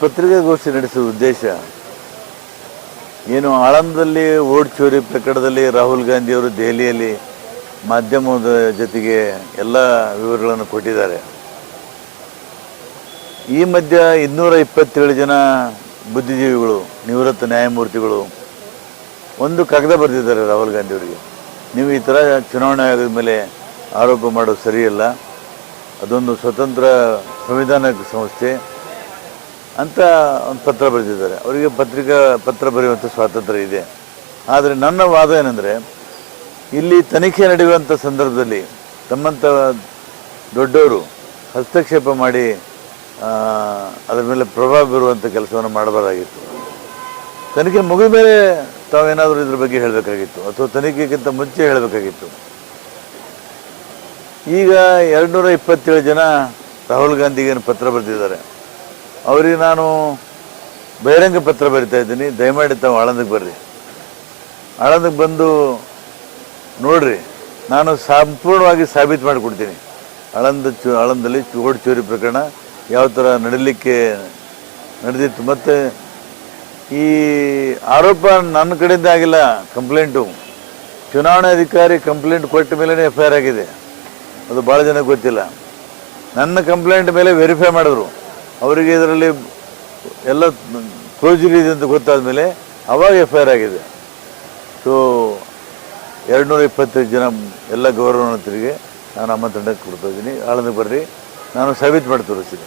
ಪತ್ರಿಕಾಗೋಷ್ಠಿ ನಡೆಸುವ ಉದ್ದೇಶ ಏನು ಆಳಂದದಲ್ಲಿ ಓಟ್ ಚೋರಿ ಪ್ರಕರಣದಲ್ಲಿ ರಾಹುಲ್ ಗಾಂಧಿಯವರು ದೆಹಲಿಯಲ್ಲಿ ಮಾಧ್ಯಮದ ಜೊತೆಗೆ ಎಲ್ಲ ವಿವರಗಳನ್ನು ಕೊಟ್ಟಿದ್ದಾರೆ. ಈ ಮಧ್ಯ ಇನ್ನೂರ ಇಪ್ಪತ್ತೇಳು ಜನ ಬುದ್ಧಿಜೀವಿಗಳು, ನಿವೃತ್ತ ನ್ಯಾಯಮೂರ್ತಿಗಳು ಒಂದು ಕಾಗದ ಬರೆದಿದ್ದಾರೆ ರಾಹುಲ್ ಗಾಂಧಿಯವರಿಗೆ. ನೀವು ಈ ಥರ ಚುನಾವಣೆ ಆಗದ ಮೇಲೆ ಆರೋಪ ಮಾಡೋದು ಸರಿಯಲ್ಲ. ಅದೊಂದು ಸ್ವತಂತ್ರ ಸಂವಿಧಾನ ಸಂಸ್ಥೆ. ಅಂತ ಒಂದು ಪತ್ರ ಬರೆದಿದ್ದಾರೆ. ಅವರಿಗೆ ಪತ್ರಿಕಾ, ಪತ್ರ ಬರೆಯುವಂಥ ಸ್ವಾತಂತ್ರ್ಯ ಇದೆ. ಆದರೆ ನನ್ನ ವಾದ ಏನಂದರೆ, ಇಲ್ಲಿ ತನಿಖೆ ನಡೆಯುವಂಥ ಸಂದರ್ಭದಲ್ಲಿ ತಮ್ಮಂಥ ದೊಡ್ಡವರು ಹಸ್ತಕ್ಷೇಪ ಮಾಡಿ ಅದರ ಮೇಲೆ ಪ್ರಭಾವ ಬೀರುವಂಥ ಕೆಲಸವನ್ನು ಮಾಡಬಾರ್ದಾಗಿತ್ತು. ತನಿಖೆ ಮುಗಿದ ಮೇಲೆ ತಾವೇನಾದರೂ ಇದ್ರ ಬಗ್ಗೆ ಹೇಳಬೇಕಾಗಿತ್ತು, ಅಥವಾ ತನಿಖೆಗಿಂತ ಮುಂಚೆ ಹೇಳಬೇಕಾಗಿತ್ತು. ಈಗ ಎರಡುನೂರ ಇಪ್ಪತ್ತೇಳು ಜನ ರಾಹುಲ್ ಗಾಂಧಿಗೇನು ಪತ್ರ ಬರೆದಿದ್ದಾರೆ. ಅವರಿಗೆ ನಾನು ಬಹಿರಂಗ ಪತ್ರ ಬರಿತಾ ಇದ್ದೀನಿ. ದಯಮಾಡಿ ತಾವು ಆಳಂದಕ್ಕೆ ಬರ್ರಿ. ಆಳಂದಕ್ಕೆ ಬಂದು ನೋಡ್ರಿ, ನಾನು ಸಂಪೂರ್ಣವಾಗಿ ಸಾಬೀತು ಮಾಡಿಕೊಡ್ತೀನಿ. ಆಳಂದ ಚು, ಆಳಂದಲ್ಲಿ ಓಟ್ ಚೋರಿ ಪ್ರಕರಣ ಯಾವ ಥರ ನಡೀಲಿಕ್ಕೆ ನಡೆದಿತ್ತು. ಮತ್ತು ಈ ಆರೋಪ ನನ್ನ ಕಡೆಯಿಂದ ಆಗಿಲ್ಲ, ಕಂಪ್ಲೇಂಟು. ಚುನಾವಣಾಧಿಕಾರಿ ಕಂಪ್ಲೇಂಟ್ ಕೊಟ್ಟ ಮೇಲೆ ಎಫ್ ಆಗಿದೆ. ಅದು ಭಾಳ ಜನಕ್ಕೆ ಗೊತ್ತಿಲ್ಲ. ನನ್ನ ಕಂಪ್ಲೇಂಟ್ ಮೇಲೆ ವೆರಿಫೈ ಮಾಡಿದ್ರು. ಅವರಿಗೆ ಇದರಲ್ಲಿ ಎಲ್ಲ ಕ್ಲೋಜರ್ ಇದೆ ಅಂತ ಗೊತ್ತಾದ ಮೇಲೆ ಅವಾಗ ಎಫ್ ಐ ಆರ್ ಆಗಿದೆ. ಸೊ ಎರಡುನೂರ ಇಪ್ಪತ್ತೈದು ಜನ ಎಲ್ಲ ಗೌರವಾನ್ವಿತರಿಗೆ ನಾನು ಆಮಂತ್ರಣಕ್ಕೆ ಕೊಡ್ತಾ ಇದ್ದೀನಿ. ಆಳಂದಕ್ಕೆ ಬರ್ರಿ. ನಾನು ಸಾಬೀತು ಮಾಡಿ ತೋರಿಸ್ತೀನಿ.